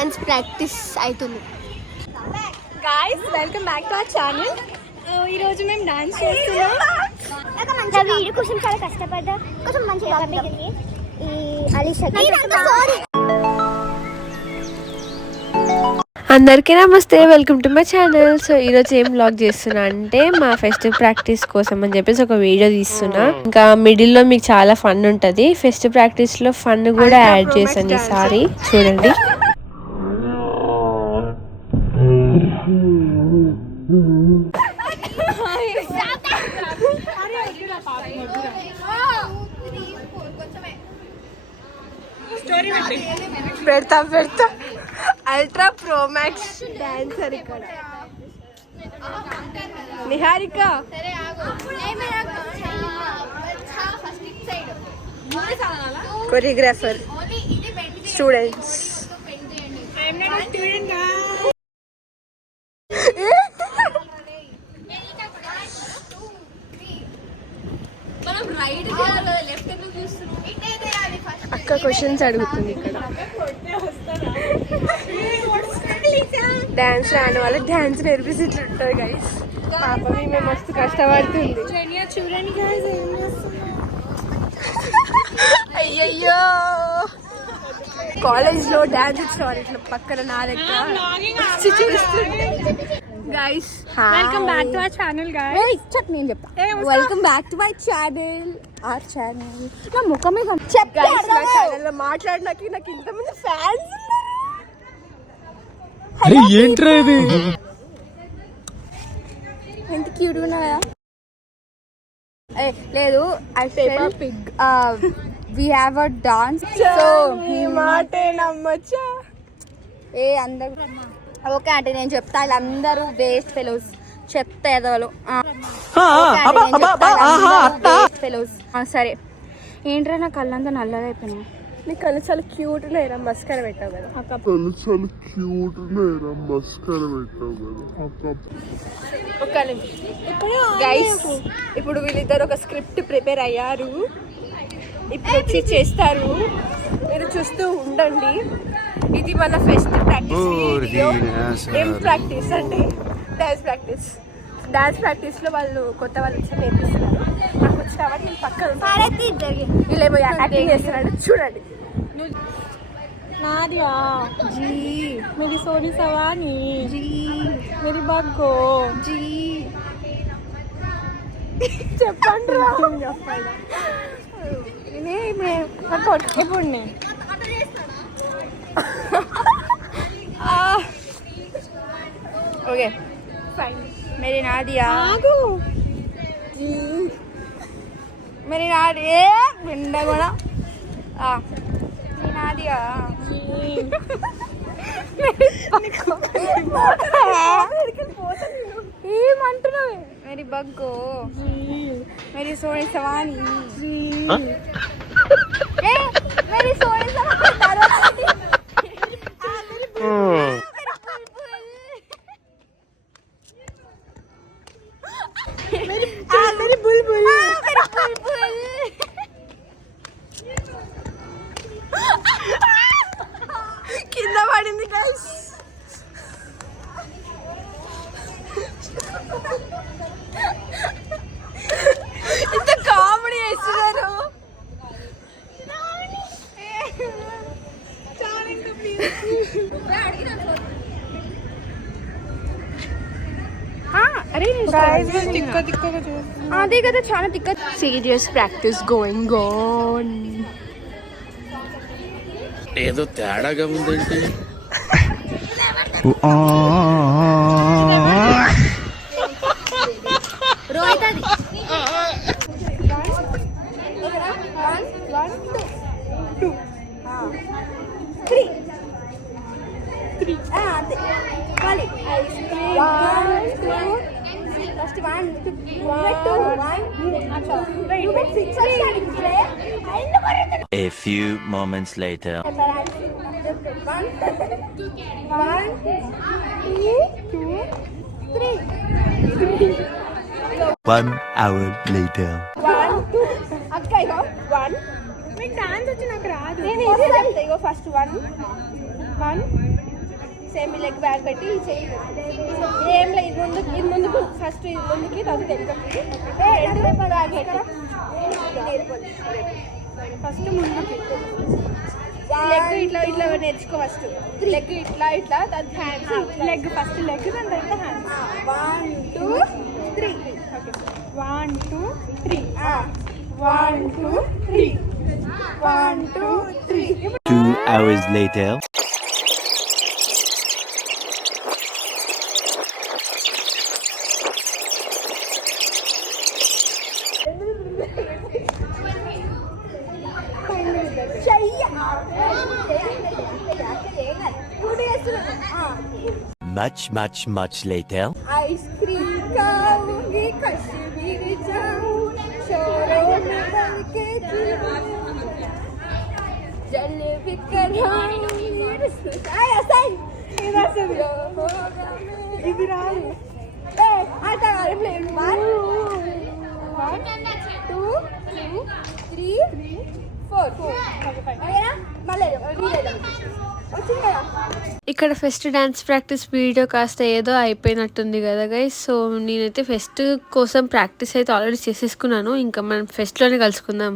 Dance practice అవుతుంది guys welcome back to our channel ఈ రోజు మేము డాన్స్ చేస్తున్నాం. వీడి కోసం చాలా కష్టపడ్డా. కొంచెం ఈ అలీషా అందరికీ నమస్తే welcome to my channel so ఈరోజు ఏం బ్లాగ్ చేస్తున్నా అంటే మా ఫెస్టివ్ ప్రాక్టీస్ కోసం అని చెప్పేసి ఒక వీడియో తీస్తున్నా. ఇంకా మిడిల్లో మీకు చాలా ఫన్ ఉంటది. ఫెస్టివ్ ప్రాక్టీస్లో ఫన్ కూడా యాడ్ చేశాను ఈసారి. చూడండి. పెడతా పెడతా అల్ట్రా ప్రో మ్యాక్స్ డాన్సర్ ఇక్కడ నిహారిక కొరియోగ్రాఫర్ స్టూడెంట్స్ అక్క క్వశ్చన్స్ అడుగుతుంది ఇక్కడ. డాన్స్ రాని వాళ్ళకి డాన్స్ నేర్పిస్తుంటారు గైస్ పాప మేము మస్తు కష్టపడుతుంది. చూడండి అయ్యయ్యో! కాలేజ్లో డాన్స్ వాళ్ళు ఇట్లా పక్కన నా లెక్క వచ్చి చూస్తుంటే guys welcome back to our channel guys చెప్పు నేను చెప్తా. Welcome back to my channel our channel నా ముఖం మీద గైస్ నా ఛానల్లో మాట్లాడినాకి నాకు ఇంతమంది ఫ్యాన్స్ ఏంట్రా ఇది? ఎంత క్యూట్ ఉన్నాయా లేదు I fell pig we have a dance so ఈ మాటే నమ్మొచ్చా? ఏ అందరు ఓకే అంటే నేను చెప్తా వీళ్ళందరూ వేస్ట్ ఫెలోస్ చెప్తా ఎదవలు. ఫెలోస్ సరే. ఏంట్రా నా కళ్ళంతా నల్లగా అయిపోయినాయి నీ కళ్ళు చాలా క్యూట్ ఉన్నాయి రా మస్కర పెట్టావు కదా. కళ్ళు చాలా క్యూట్ ఉన్నాయిరా మస్కర పెట్టావు కదా ఒక్క నిమిషం. గైస్ ఇప్పుడు వీళ్ళిద్దరు ఒక స్క్రిప్ట్ ప్రిపేర్ అయ్యారు. ఇప్పుడు వచ్చి చేస్తారు. మీరు చూస్తూ ఉండండి. ఇది మన ఫెస్ట్ ప్రాక్టీస్ వీడియో ఏం ప్రాక్టీస్ అంటే డాన్స్ ప్రాక్టీస్ డాన్స్ ప్రాక్టీస్ లో వాళ్ళు కొత్త వాళ్ళు వచ్చి నేర్పిస్తున్నారు నాకు వచ్చిన కాబట్టి నేను పక్కన వీళ్ళేమో యాక్టింగ్ చేస్తున్నాడు చూడండి నాదియా జీ मेरी सोनी सवानी జీ मेरी बग्गो జీ చెప్పండి రా ఇదే ఇప్పుడు ఇప్పుడు నేను ओके मेरी नादिया मेरी नादिया बिंडा गोड़ा आ मेरी नादिया मेरी बग्गो मेरी सोनी सवानी కింద పడింది గైస్ తిక్క తిక్కగా చూసి అదే కదా చాలా తిక్క సీరియస్ ప్రాక్టీస్ గోయింగ్ ఆన్ ఏదో తేడాగా ఉందేంటి. రోహిత్ అది. త్రీ త్రీ అదే. మళ్ళీ two first First A few moments later. One hour later. One, two. Okay, go. One. Make dance. First one. One. Same leg back పెట్టి ఈ చెయ్యి ఏం లేదు ఇది ముందు ఇది ముందుకు ఫస్ట్ ఇది ముందుకి తర్వాత వెనుకకి రెండు పెట్టి. ఫస్ట్ ముందుకి. లెగ్ ఇట్లా ఇట్లా నేర్చుకో ఫస్ట్. లెగ్ ఇట్లా ఇట్లా తర్వాత హ్యాండ్స్ లెగ్ ఫస్ట్ లెగ్ దాని తర్వాత hands one two three one two three one two three one two three Two hours later. much, much, much later. Three. Three. ఇక్కడ ఫస్ట్ డ్యాన్స్ ప్రాక్టీస్ వీడియో కాస్త ఏదో అయిపోయినట్టుంది కదా గైస్ సో నేనైతే fest కోసం practice అయితే ఆల్రెడీ చేసేసుకున్నాను. ఇంకా మనం ఫెస్ట్లోనే కలుసుకుందాం.